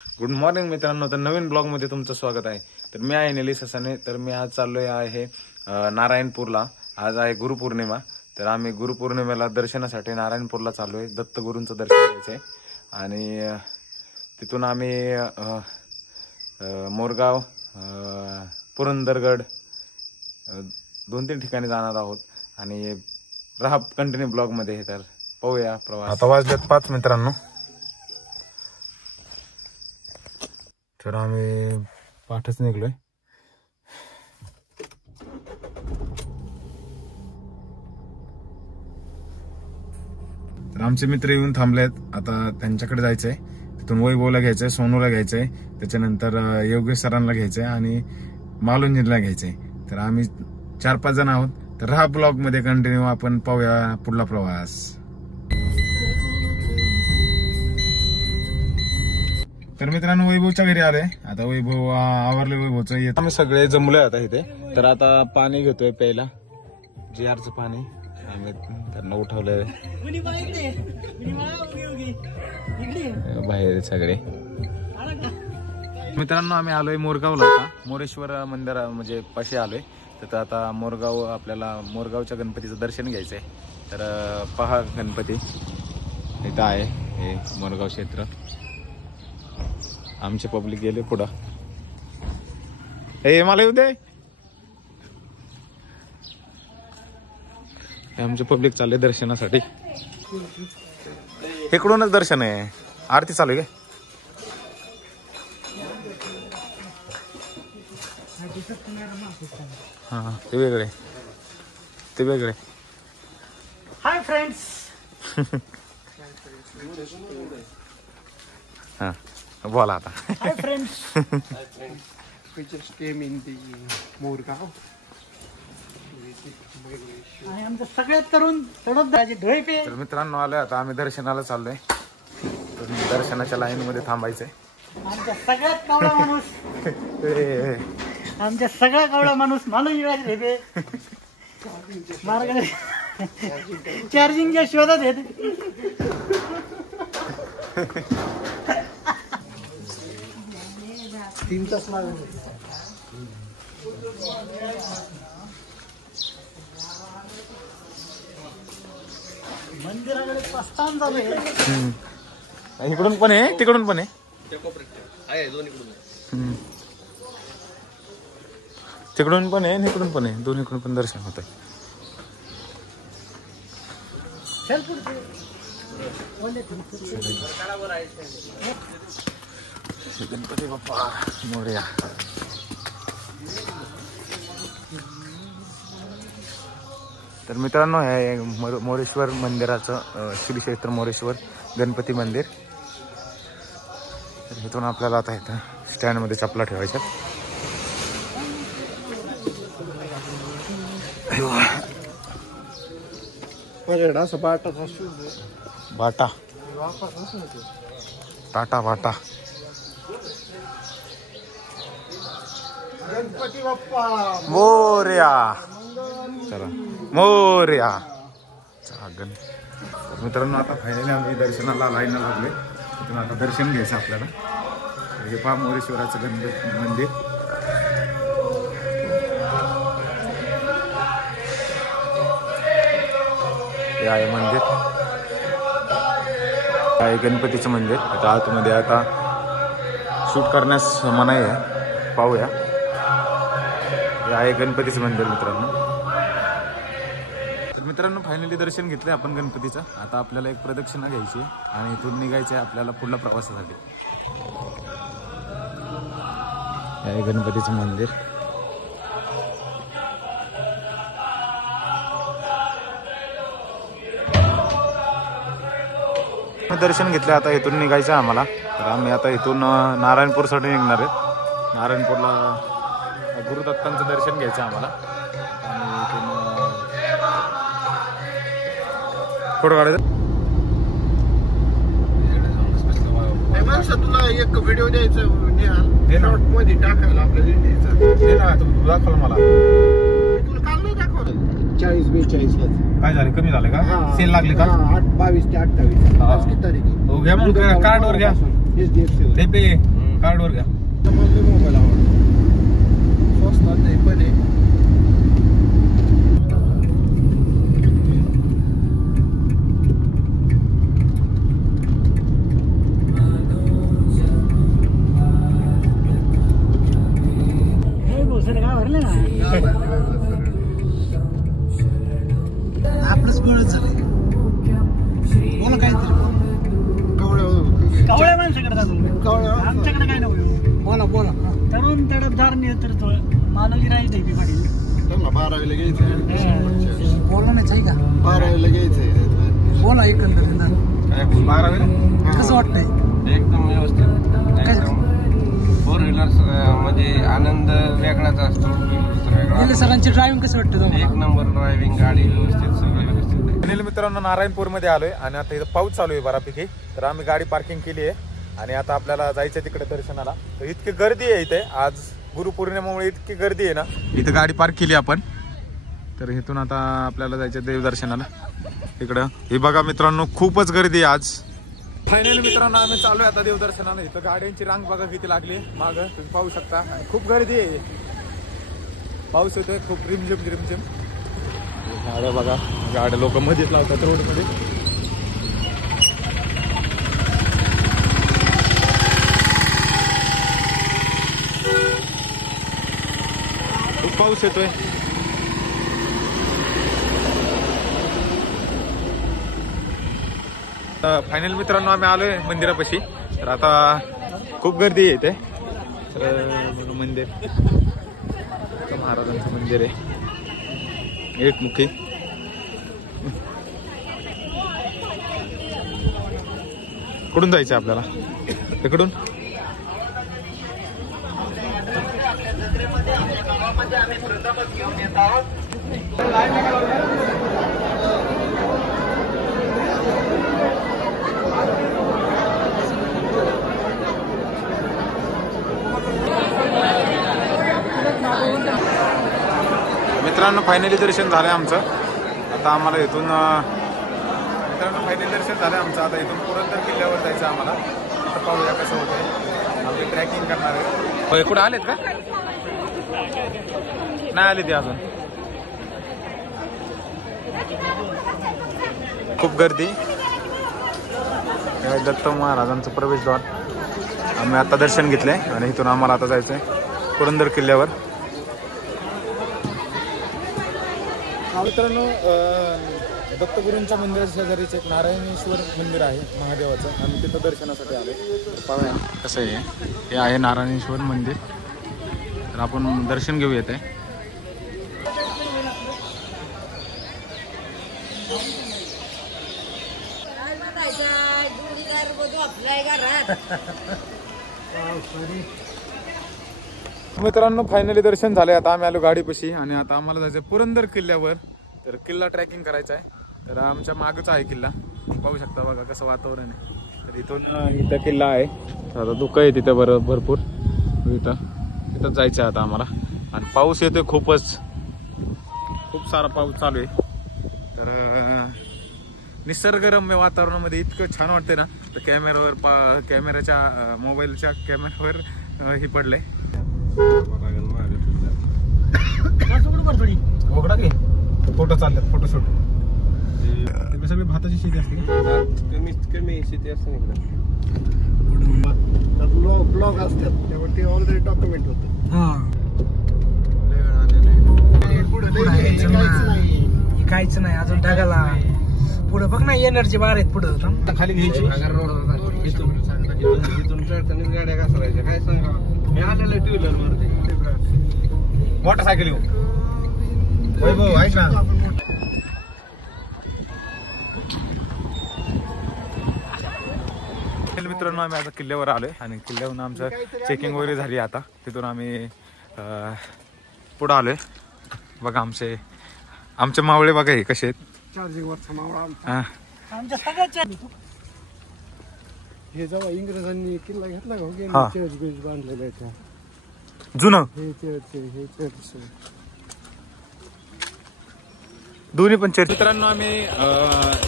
Good morning मित्रांनो, तर नवीन blog मध्ये तुमचं स्वागत आहे। तर मी आहे निलेश हसाने। तर मी आज चाललोय आहे नारायणपूरला। आज आहे गुरुपौर्णिमा। तर आम्ही गुरुपौर्णिमेला दर्शनासाठी नारायणपूरला चाललोय। दत्तगुरूंचं दर्शन घ्यायचंय आणि तिथून आम्ही मोरगाव, पुरंदरगड 2-3 ठिकाणी जाणार आहोत आणि राहा कंटिन्यू ब्लॉग मध्ये। तर पाहूया प्रवास। आता वाजलेत 5 मित्रांनो। तर आम्ही पाठच निघलोय। तर आमचे मित्र येऊन थांबलेत। आता त्यांच्याकडे जायचंय। तिथून वैभवला घ्यायचंय, सोनूला घ्यायचंय, त्याच्यानंतर योगेश सरांना घ्यायचंय आणि मालुंजीला घ्यायचंय। तर आम्ही 4-5 जण आहोत। तर हा ब्लॉग मध्ये कंटिन्यू आपण पाहूया पुढला प्रवास। तर मित्रांनो वैभवच्या घरी आलोय। आता वैभव आवरले, वैभवचं येत आम्ही सगळे जमलोय आता इथे। तर आता पाणी घेतोय प्यायला, जीआरचं पाणी। आम्ही त्यांना उठवलंय बाहेर सगळे। मित्रांनो आम्ही आलोय मोरगावला। आता मोरेश्वर मंदिर म्हणजे पाशी आलोय। तर आता मोरगाव, आपल्याला मोरगावच्या गणपतीचं दर्शन घ्यायचंय। तर पहा गणपती इथं आहे, हे मोरगाव क्षेत्र। आमचे पब्लिक गेले पुढं। हे मला येऊ दे। आमचे पब्लिक चालले दर्शनासाठी। इकडूनच दर्शन आहे, आरती चालू आहे। हा ते वेगळे, ते वेगळे। Hi friends. हा बोला आता। Hi friends. We just came in the Morgaon आणि आमचं सगळ्यात तरुण तडफदाराचे डोळे पे। तर मित्रांनो आलोय आता आम्ही दर्शनाला चाललोय। दर्शनाच्या लाईन मध्ये थांबायचंय। आमचा सगळ्यात कावळा माणूस, आमच्या सगळ्या कावळा माणूस मालुंजीराजे ढेबे मार्ग चार्जिंगच्या शोधात येते। तीन तास लागले। मंदिराकडे प्रस्थान झालंय। इकडून पण आहे, तिकडून पण आहे। तिकडून पण आहे, इकडून पण आहे, दोन्हीकडून पण दर्शन होत आहे। गणपती बाप्पा मोरया। तर मित्रांनो हे मोरेश्वर मंदिराचं श्री क्षेत्र मोरेश्वर गणपती मंदिर। तर इथून आपल्याला आता इथं स्टँड मध्ये चपला ठेवायच्या। Bata Tata Bata. गणपती बाप्पा मोरया। चला मोरया। मित्रांनो आता फायनली आम्ही दर्शनाला लाईनला लागले। तिथून आता दर्शन घ्यायचं आपल्याला। हे पहा मोरेश्वराचं गणपती मंदिर। हे आहे मंदिर, आहे गणपतीचं मंदिर। आता आतमध्ये आता शूट करण्यास मनाई आहे, पाहूया। हे आहे गणपतीचं मंदिर मित्रांनो। तर मित्रांनो फायनली दर्शन घेतले आपण गणपतीचं। आता आपल्याला एक प्रदक्षिणा घ्यायची आणि इथून निघायचं आहे आपल्याला पुढल्या प्रवासासाठी। हे आहे गणपतीचं मंदिर। दर्शन घेतले, आता इथून निघायचं आहे आम्हाला। तर आम्ही आता इथून नारायणपूरसाठी निघणार आहेत। नारायणपूरला गुरुदत्तांचं दर्शन घ्यायचं आम्हाला आणि इथून फोटो काढायचं। तुला एक व्हिडिओ द्यायचा शॉर्ट मध्ये टाकायला आपल्याला दाखवलं मला। तुला काल नाही दाखवलं 40-42 ला काय झालं, कमी झालं का? सेल लागले का? 22 ते 28 आज किती तारीख आहे? हो घ्या मग कार्डवर घ्या। कार्डवर घ्या. मोबाईल आवडतो स्वस्तात आहे पण आहे. आपलंच गोळ झालं. बोला काहीतरी कवळ्या माणसाकडे जातो. आमच्याकडे काय नव्हतं. बोला बोला. तरुण तडफदार नेतृत्व मानवजी राहील ते पाटील. त्यांना 12वीला घ्यायचंय. बोला नाही आहे का? 12वीला घ्यायचंय. बोला एकंदरीत काय 12 कसं वाटतंय? एकदम व्यवस्थित. फोर व्हीलर मध्ये आनंद वेगळाच असतो. निले सरांची ड्रायव्हिंग कसं वाटतं तुम्हाला? एक नंबर ड्रायव्हिंग, गाडी व्यवस्थित, सगळं व्यवस्थित आहे. अनिल मित्रांनो, नारायणपूर मध्ये आलोय आणि आता इथं पाऊस चालू आहे बऱ्यापैकी. तर आम्ही गाडी पार्किंग केली आहे आणि आता आपल्याला जायचं तिकडे दर्शनाला. तर इतकी गर्दी आहे इथे. आज गुरुपौर्णिमेमुळे इतकी गर्दी आहे ना. इथं गाडी पार्क केली आपण. तर इथून आता आपल्याला जायचं देवदर्शनाला. इकडं हे बघा मित्रांनो, खूपच गर्दी आहे आज. फायनली मित्रांनो आम्ही चालू आहे आता देवदर्शनाला. इथं गाड्यांची रांग बघा किती लागली मागं, तुम्ही पाहू शकता. आणि खूप गर्दी आहे. पाऊस येतोय खूप, रिमझिम रिमझिम. गाड्या बघा, गाड्या लोक मध्येच लावतात रोडमध्ये. खूप पाऊस येतोय. फायनल मित्रांनो आम्ही आलोय मंदिरापाशी. तर आता खूप गर्दी आहे इथे. तर मंदिर, महाराजांचं मंदिर आहे एकमुखी. कुठून जायचं आपल्याला? तिकडून. मित्रांनो फायनली दर्शन झालंय आमचं. आता आम्हाला इथून मित्रांनो फायनली दर्शन झालंय आमचं. आता इथून पुरंदर किल्ल्यावर जायचं आम्हाला. आता पाहूया कसं होतंय. आपली ट्रॅकिंग करणार आहे. कुठं आलेत का? नाही आले ते अजून. खूप गर्दी. दत्त महाराजांचं प्रवेशद्वार. आम्ही आता दर्शन घेतलंय आणि इथून आम्हाला आता जायचंय पुरंदर किल्ल्यावर. मित्रांनो दत्तगुरूंच्या मंदिराच्या शेजारीच एक नारायणेश्वर मंदिर आहे महादेवाचं. आम्ही तिथं दर्शनासाठी आलो. पाहूया कसं आहे. हे आहे नारायणेश्वर मंदिर. तर आपण दर्शन घेऊ येते. मित्रांनो फायनली दर्शन झाले. आता आम्ही आलो गाडीपाशी आणि आता आम्हाला जायचं पुरंदर किल्ल्यावर. तर किल्ला ट्रॅकिंग करायचा आहे. तर आमच्या मागचा आहे किल्ला. पाहू शकता बघा कसं वातावरण आहे. तर इथं किल्ला आहे. आता धुकं आहे तिथं बरं भरपूर. इथं जायचं आहे आता आम्हाला. आणि पाऊस येतोय खूपच, खूप सारा पाऊस चालू आहे. तर निसर्गरम्य वातावरणामध्ये इतकं छान वाटतंय ना. तर कॅमेऱ्याच्या मोबाईलच्या कॅमेऱ्यावर हे पडलंय. फोटो चालले, फोटो शूट. सगळी भाताची शेती असते. कमी शेती असते. ब्लॉग असतात त्यामुळे ते ऑलरेडी डॉक्युमेंट होतं. काहीच नाही अजून ढगाला. पुढे बघ ना एनर्जी बार आहेत. पुढे खाली घ्यायची. इथून चढताना गाड्या घासायच्या. काय सांगा, मी आलेलं टू व्हीलर वरती. मोटरसायकल वैभव ऐक ना. मित्रांनो आम्ही आता किल्ल्यावर आलोय आणि किल्ल्यावरून आमचं चेकिंग वगैरे झाली. आता तिथून आम्ही पुढे आलोय. बघा आमचे मावळे बघा हे कसे आहेत. चार्जिंग वरचा मावळा आमच्या सगळ्याच्या. हे जेव्हा इंग्रजांनी किल्ला घेतला हा. चर्च बीच बांधलेलं आहे त्या जुनं. हे चर्च दोन्ही पण चर्च. मित्रांनो आम्ही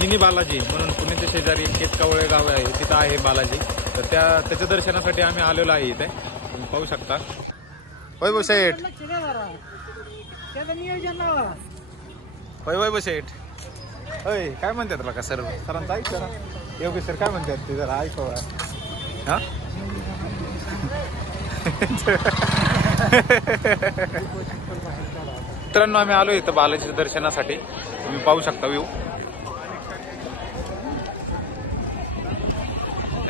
मिनी बालाजी म्हणून पुण्याच्या शेजारी केतकावळे गाव आहे तिथं आहे बालाजी. तर त्याच्या दर्शनासाठी आम्ही आलेलो आहे इथे, तुम्ही पाहू शकता. वैभव शेठ, वैभव शेठ, होय काय म्हणतात तुला का सर? सरांचं ऐक जरा. योगेश सर काय म्हणतात ते जरा ऐकवा. हा मित्रांनो, आम्ही आलो इथं बालाजीच्या दर्शनासाठी. तुम्ही पाहू शकता व्ह्यू.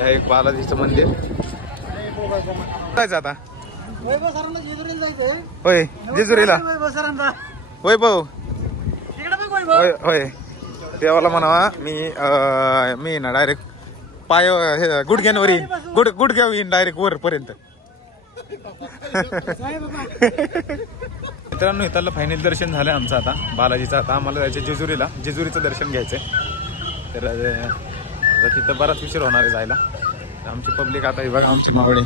हे एक बालाजीचं मंदिर. जायचं आता वैभव सरांना जेजुरीला जायचंय. होय जेजुरीला. वैभव सरांना वैभव तिकडे बघ वैभव. होय होय देवाला म्हणावा मी ना डायरेक्ट पाय गुडघ्यांवर येईन, गुडघ्यावर येईन डायरेक्ट वर पर्यंत. मित्रांनो, इथलं फायनल दर्शन झालंय आमचं आता बालाजीचं. आता आम्हाला जायचं जेजुरीला, जेजुरीचं दर्शन घ्यायचंय. तर तिथं बराच उशीर होणार आहे जायला. आमची पब्लिक आता हे बघा, आमची मावळे.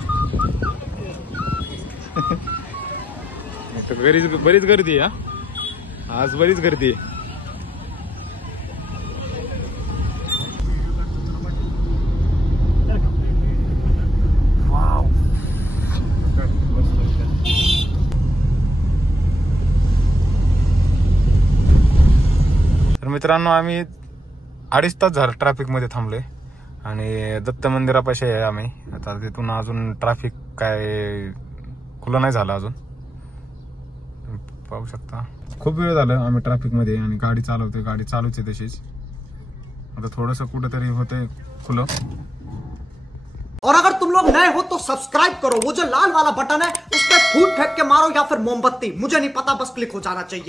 बरीच गर्दी आहे आज, बरीच गर्दी आहे. तर मित्रांनो, आम्ही 2.5 तास झालं ट्रॅफिक मध्ये थांबलोय आणि दत्त मंदिरापाशी आहे आम्ही. आता तिथून अजून ट्रॅफिक काय खुलं नाही झालं अजून, पाहू शकता. खूप वेळ झालं आम्ही ट्रॅफिक मध्ये आणि गाडी चालवतोय, गाडी चालूच आहे तशीच. आता थोडंसं कुठंतरी होतंय खुलं. और अगर तुम लोग नए हो तो सब्सक्राइब करो, वो जो लाल वाला बटन है उस पर फूट फेंक के मारो या फिर मोमबत्ती, मुझे नहीं पता, बस क्लिक हो जाना चाहिए.